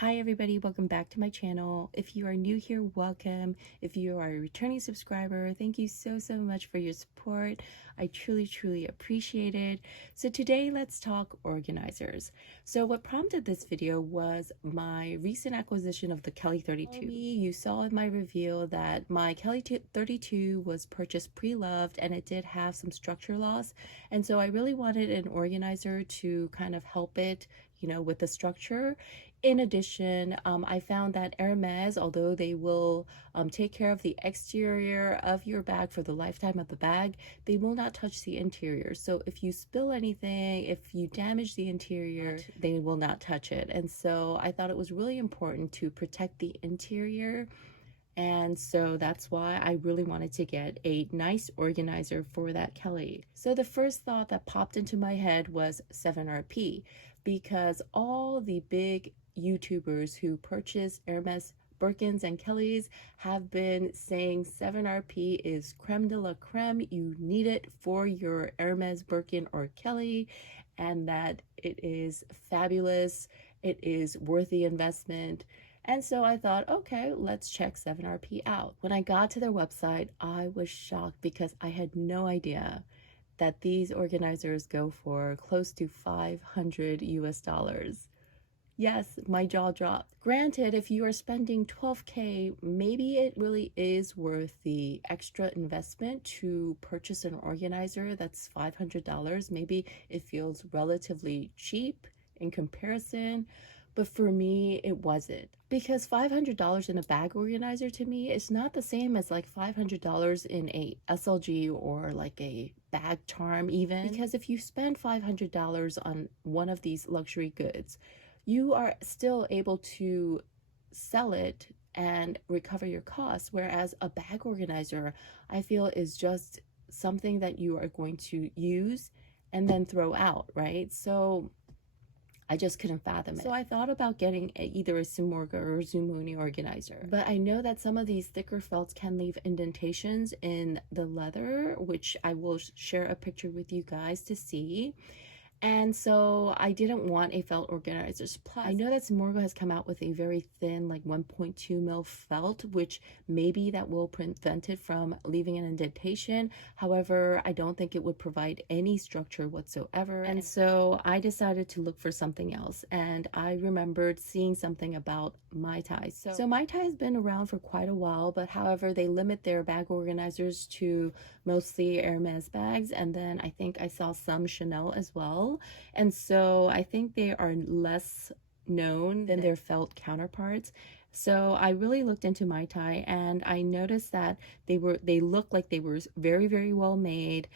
Hi everybody, welcome back to my channel. If you are new here, welcome. If you are a returning subscriber, thank you so much for your support. I truly appreciate it. So today let's talk organizers. So what prompted this video was my recent acquisition of the Kelly 32. You saw in my review that my Kelly 32 was purchased pre-loved and it did have some structure loss, and so I really wanted an organizer to kind of help it, with the structure. In addition, I found that Hermes, although they will take care of the exterior of your bag for the lifetime of the bag, they will not touch the interior. So if you spill anything, if you damage the interior, they will not touch it. And so I thought it was really important to protect the interior. And so that's why I really wanted to get a nice organizer for that Kelly. So the first thought that popped into my head was 7RP, because all the big YouTubers who purchase Hermes Birkins and Kellys have been saying 7RP is creme de la creme. You need it for your Hermes Birkin or Kelly, and that it is fabulous. It is worth the investment. And so I thought, okay, let's check 7RP out. When I got to their website, I was shocked because I had no idea that these organizers go for close to $500 US. Yes, my jaw dropped. Granted, if you are spending $12K, maybe it really is worth the extra investment to purchase an organizer that's $500. Maybe it feels relatively cheap in comparison. But for me, it wasn't, because $500 in a bag organizer to me is not the same as like $500 in a SLG or like a bag charm even. Because if you spend $500 on one of these luxury goods, you are still able to sell it and recover your costs. Whereas a bag organizer, I feel, is just something that you are going to use and then throw out, right? So I just couldn't fathom it. So I thought about getting either a Simorga or Zumuni organizer. But I know that some of these thicker felts can leave indentations in the leather, which I will share a picture with you guys to see. And so I didn't want a felt organizer. Plus, I know that Simorga has come out with a very thin, like 1.2 mil felt, which maybe that will prevent it from leaving an indentation. However, I don't think it would provide any structure whatsoever. And so I decided to look for something else. And I remembered seeing something about MaiTai. So MaiTai has been around for quite a while, but however, they limit their bag organizers to mostly Hermes bags. And then I think I saw some Chanel as well. And so I think they are less known than their felt counterparts. So I really looked into MaiTai, and I noticed that they looked like they were very well made.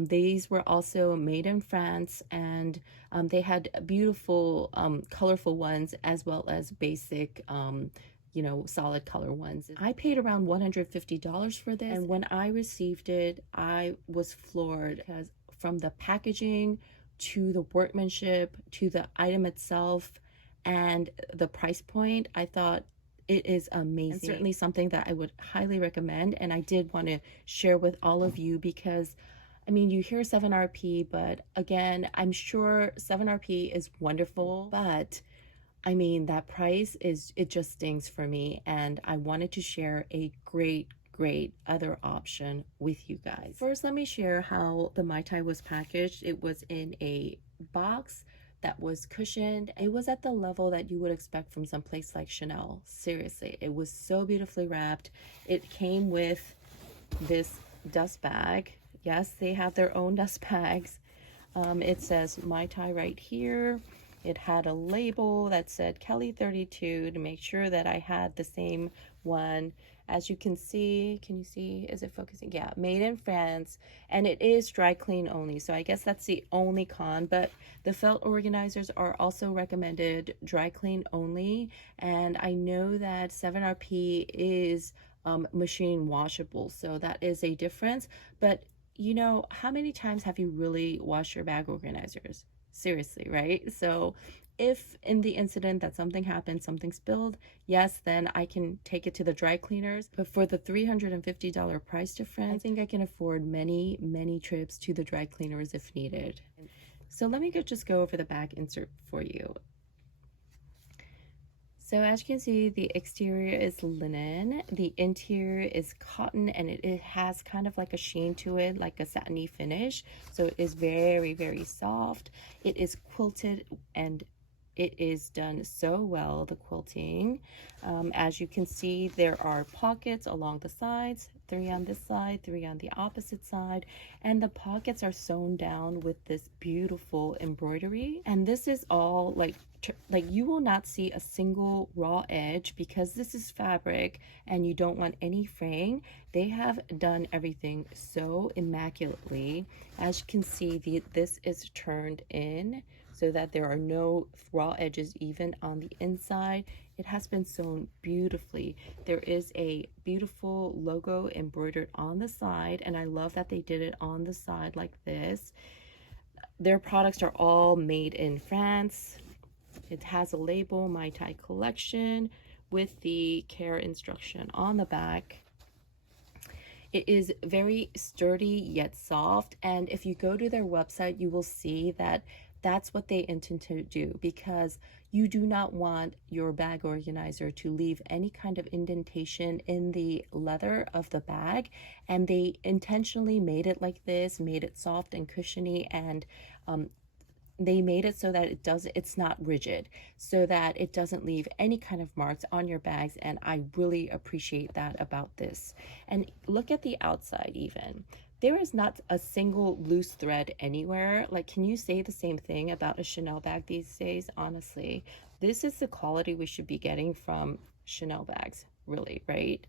These were also made in France, and they had beautiful colorful ones as well as basic solid color ones. I paid around $150 for this, and when I received it, I was floored, because from the packaging to the workmanship to the item itself and the price point, I thought it is amazing, and certainly something that I would highly recommend. And I did want to share with all of you, because I mean, you hear 7RP, but again, I'm sure 7RP is wonderful, but I mean, that price it just stings for me, and I wanted to share a great other option with you guys. First, let me share how the MaiTai was packaged. It was in a box that was cushioned. It was at the level that you would expect from some place like Chanel. Seriously, it was so beautifully wrapped. It came with this dust bag. Yes, they have their own dust bags. It says MaiTai right here. It had a label that said Kelly 32 to make sure that I had the same one. As you can see, is it focusing? Yeah, made in France, and it is dry clean only. So I guess that's the only con, but the felt organizers are also recommended dry clean only. And I know that 7RP is machine washable, so that is a difference. But how many times have you really washed your bag organizers? Seriously, right? So if in the incident that something happened, something spilled, yes, then I can take it to the dry cleaners. But for the $350 price difference, I think I can afford many trips to the dry cleaners if needed. So let me just go over the back insert for you. So as you can see, the exterior is linen, the interior is cotton, and it has kind of like a sheen to it, like a satiny finish. So it is very, very soft. It is quilted and it is done so well, the quilting. As you can see, there are pockets along the sides, 3 on this side, 3 on the opposite side, and the pockets are sewn down with this beautiful embroidery. And this is all like you will not see a single raw edge because this is fabric and you don't want any fraying. They have done everything so immaculately. As you can see, this is turned in so that there are no raw edges even on the inside. It has been sewn beautifully. There is a beautiful logo embroidered on the side, and I love that they did it on the side like this. Their products are all made in France. It has a label, MaiTai Collection, with the care instruction on the back. It is very sturdy yet soft, and if you go to their website, you will see that that's what they intend to do, because you do not want your bag organizer to leave any kind of indentation in the leather of the bag, and they intentionally made it like this, made it soft and cushiony, and they made it so that it's not rigid, so that it doesn't leave any kind of marks on your bags, and I really appreciate that about this. And look at the outside even. There is not a single loose thread anywhere. Like, can you say the same thing about a Chanel bag these days? Honestly, this is the quality we should be getting from Chanel bags, really, right?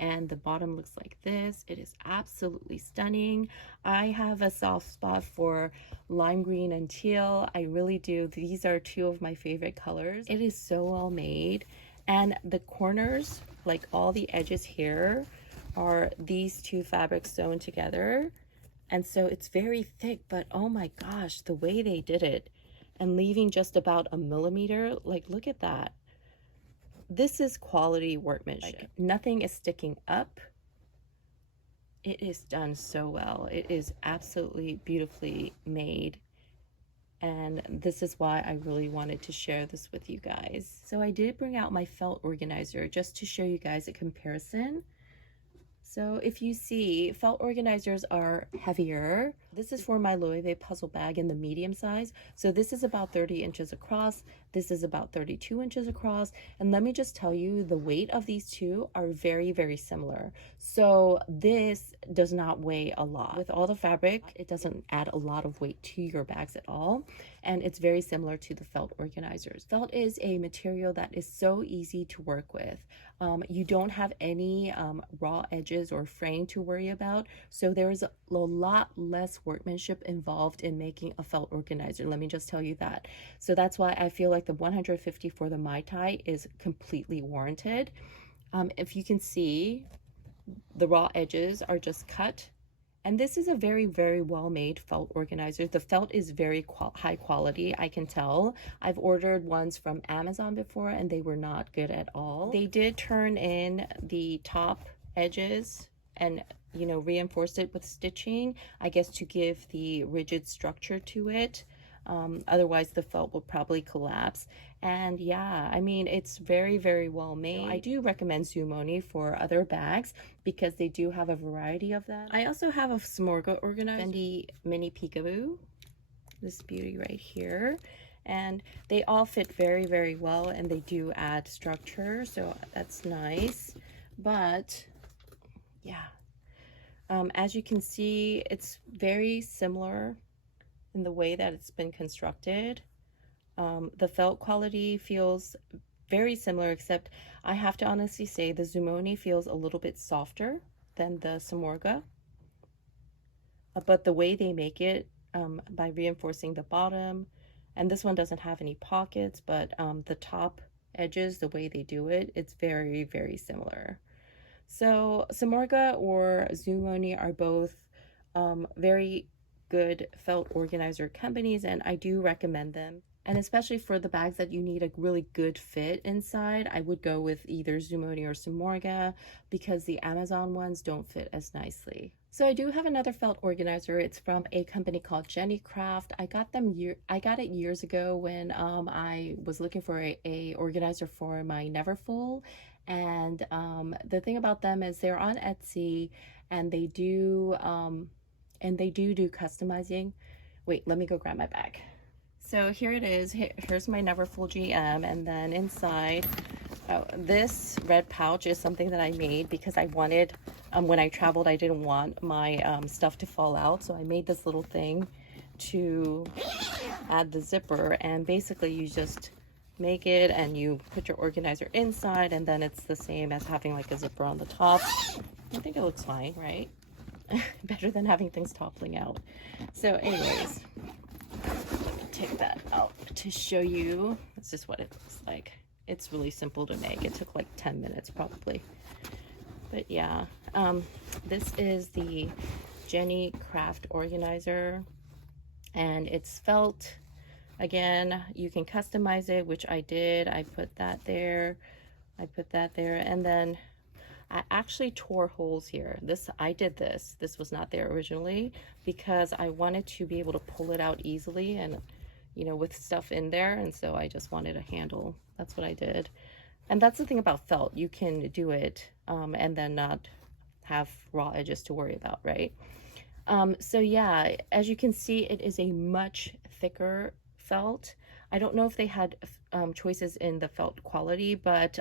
And the bottom looks like this. It is absolutely stunning. I have a soft spot for lime green and teal. I really do. These are 2 of my favorite colors. It is so well made, and the corners, like all the edges here, are these 2 fabrics sewn together, and so it's very thick, but oh my gosh, the way they did it, and leaving just about a millimeter, like look at that. This is quality workmanship. Like, nothing is sticking up. It is done so well. It is absolutely beautifully made. And this is why I really wanted to share this with you guys. So I did bring out my felt organizer just to show you guys a comparison. So if you see, felt organizers are heavier. This is for my Loewe puzzle bag in the medium size. So this is about 30 inches across. This is about 32 inches across. And let me just tell you, the weight of these 2 are very, very similar. So this does not weigh a lot. With all the fabric, it doesn't add a lot of weight to your bags at all. And it's very similar to the felt organizers. Felt is a material that is so easy to work with. You don't have any raw edges or fraying to worry about. So there's a lot less workmanship involved in making a felt organizer. Let me just tell you that. So that's why I feel like the 150 for the MaiTai is completely warranted. If you can see, the raw edges are just cut. And this is a very, very well made felt organizer. The felt is very high quality, I can tell. I've ordered ones from Amazon before and they were not good at all. They did turn in the top edges and, you know, reinforce it with stitching, I guess, to give the rigid structure to it. Otherwise the felt will probably collapse. And yeah, I mean, it's very, very well made. I do recommend Zumoni for other bags because they do have a variety of them. I also have a Smorga organizer, Fendi Mini Peekaboo, this beauty right here. And they all fit very, very well, and they do add structure, so that's nice. But yeah, as you can see, it's very similar in the way that it's been constructed. The felt quality feels very similar, except I have to honestly say the Zumoni feels a little bit softer than the Samorga. But the way they make it, by reinforcing the bottom, and this one doesn't have any pockets, but the top edges, the way they do it, it's very, very similar. So Samorga or Zumoni are both very good felt organizer companies, and I do recommend them. And especially for the bags that you need a really good fit inside, I would go with either Zumoni or Simorga because the Amazon ones don't fit as nicely. So I do have another felt organizer. It's from a company called Jennycraft. I got it years ago when I was looking for a organizer for my Neverfull. And the thing about them is they're on Etsy, and they do customizing. Wait, let me go grab my bag. So here it is. Here's my Neverfull GM, and then inside, this red pouch is something that I made because I wanted, when I traveled, I didn't want my stuff to fall out, so I made this little thing to add the zipper, and basically you just make it and you put your organizer inside, and then it's the same as having like a zipper on the top. I think it looks fine, right? Better than having things toppling out. So anyways, take that out to show you. This is what it looks like. It's really simple to make. It took like 10 minutes probably. But yeah, this is the Jennycraft Organizer, and it's felt. Again, you can customize it, which I did. I put that there, and then I actually tore holes here. I did this was not there originally because I wanted to be able to pull it out easily, and you know, with stuff in there, and so I just wanted a handle. That's what I did. And that's the thing about felt, you can do it and then not have raw edges to worry about, right? So yeah, as you can see, it is a much thicker felt. I don't know if they had choices in the felt quality, but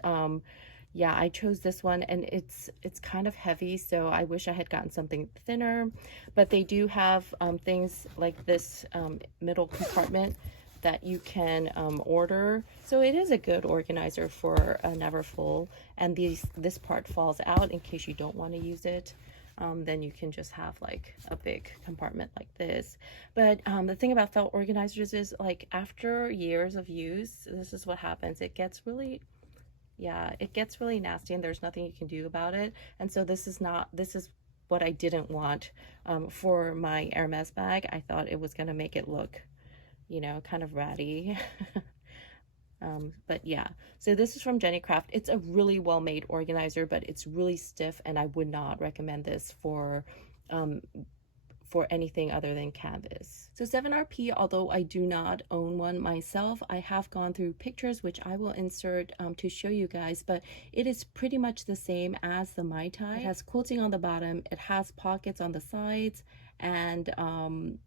yeah, I chose this one, and it's kind of heavy, so I wish I had gotten something thinner. But they do have things like this middle compartment that you can order. So it is a good organizer for a Neverfull, and this part falls out in case you don't want to use it. Then you can just have like a big compartment like this. But the thing about felt organizers is, like, after years of use, this is what happens. It gets really nasty, and there's nothing you can do about it. And so this is what I didn't want for my Hermes bag. I thought it was going to make it look, you know, kind of ratty. But yeah, so this is from Jennycraft. It's a really well-made organizer, but it's really stiff, and I would not recommend this for anything other than canvas. So 7RP, although I do not own one myself, I have gone through pictures, which I will insert to show you guys, but it is pretty much the same as the MaiTai. It has quilting on the bottom, it has pockets on the sides, and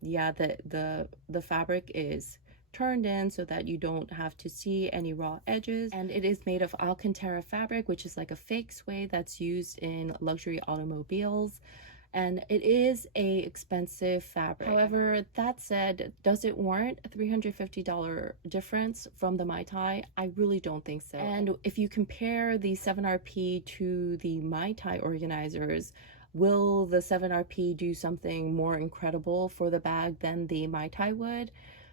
yeah, the fabric is turned in so that you don't have to see any raw edges, and it is made of Alcantara fabric, which is like a fake suede that's used in luxury automobiles, and it is a expensive fabric. However, that said, does it warrant a $350 difference from the MaiTai? I really don't think so. And if you compare the 7RP to the MaiTai organizers, will the 7RP do something more incredible for the bag than the MaiTai would?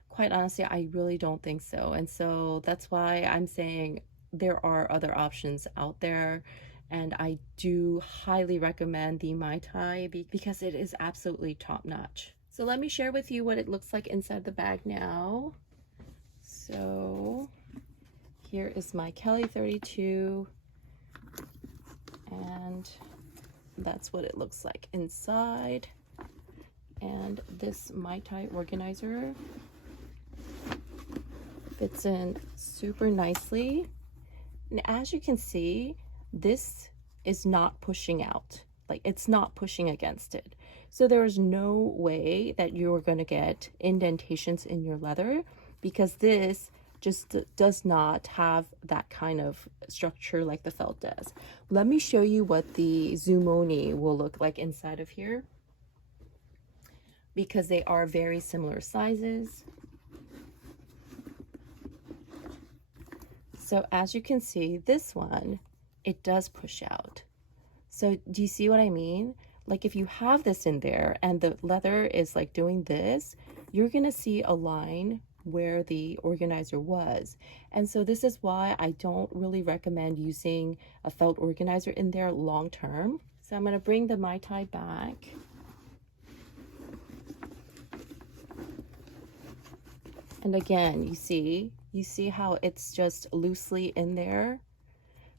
Quite honestly, I really don't think so. And so that's why I'm saying there are other options out there, and I do highly recommend the MaiTai because it is absolutely top-notch. So let me share with you what it looks like inside the bag now. So here is my Kelly 32, and that's what it looks like inside. And this MaiTai organizer fits in super nicely, and as you can see, this is not pushing out, like it's not pushing against it, so there's no way that you're going to get indentations in your leather because this just does not have that kind of structure like the felt does. Let me show you what the Zumoni will look like inside of here, because they are very similar sizes. So as you can see, this one, it does push out. So do you see what I mean? Like if you have this in there and the leather is like doing this, you're gonna see a line where the organizer was. And so this is why I don't really recommend using a felt organizer in there long term. So I'm gonna bring the MaiTai back. And again, you see how it's just loosely in there,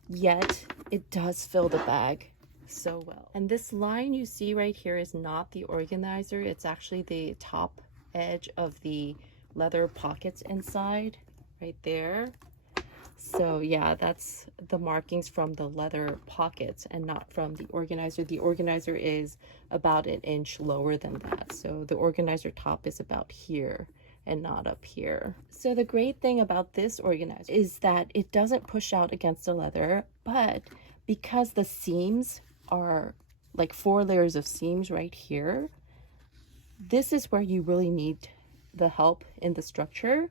yet it does fill the bag so well. And this line you see right here is not the organizer, it's actually the top edge of the leather pockets inside right there. So yeah, that's the markings from the leather pockets and not from the organizer. The organizer is about an inch lower than that, so the organizer top is about here and not up here. So the great thing about this organizer is that it doesn't push out against the leather, but because the seams are like 4 layers of seams right here, this is where you really need the help in the structure,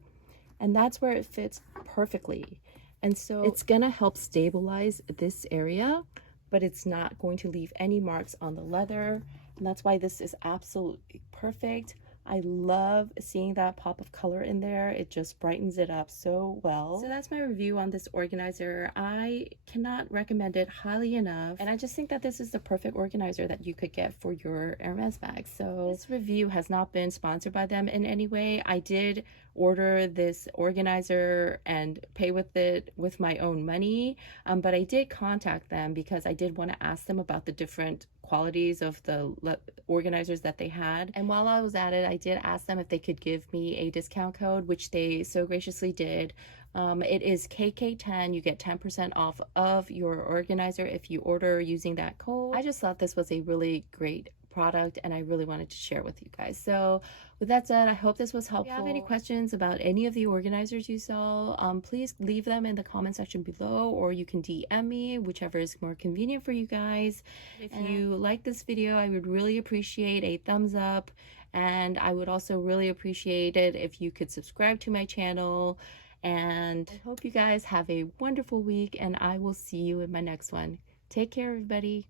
and that's where it fits perfectly. And so it's gonna help stabilize this area, but it's not going to leave any marks on the leather, and that's why this is absolutely perfect. I love seeing that pop of color in there. It just brightens it up so well. So that's my review on this organizer. I cannot recommend it highly enough, and I just think that this is the perfect organizer that you could get for your Hermes bag. So this review has not been sponsored by them in any way. I did order this organizer and pay with it with my own money, but I did contact them because I did want to ask them about the different qualities of the organizers that they had. And while I was at it, I did ask them if they could give me a discount code, which they so graciously did. It is KK10. You get 10% off of your organizer if you order using that code. I just thought this was a really great product and I really wanted to share with you guys. So with that said, I hope this was helpful. If you have any questions about any of the organizers you saw, please leave them in the comment section below, or you can DM me, whichever is more convenient for you guys. If you like this video, I would really appreciate a thumbs up, and I would also really appreciate it if you could subscribe to my channel. And I hope you guys have a wonderful week, and I will see you in my next one. Take care, everybody.